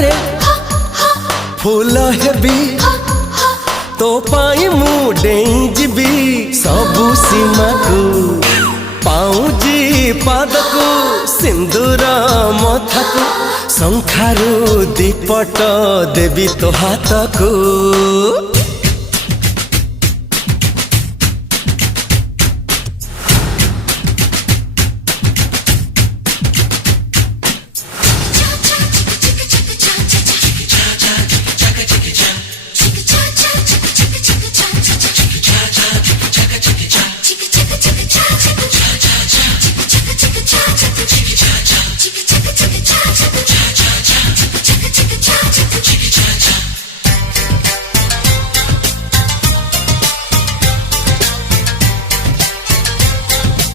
रे फूल हेबी तो पाई मु डेई जीवी सबु सीमा को पाऊजी पाद को सिंदूर मथा को शंखारू दीपट देवी तो हाथ को।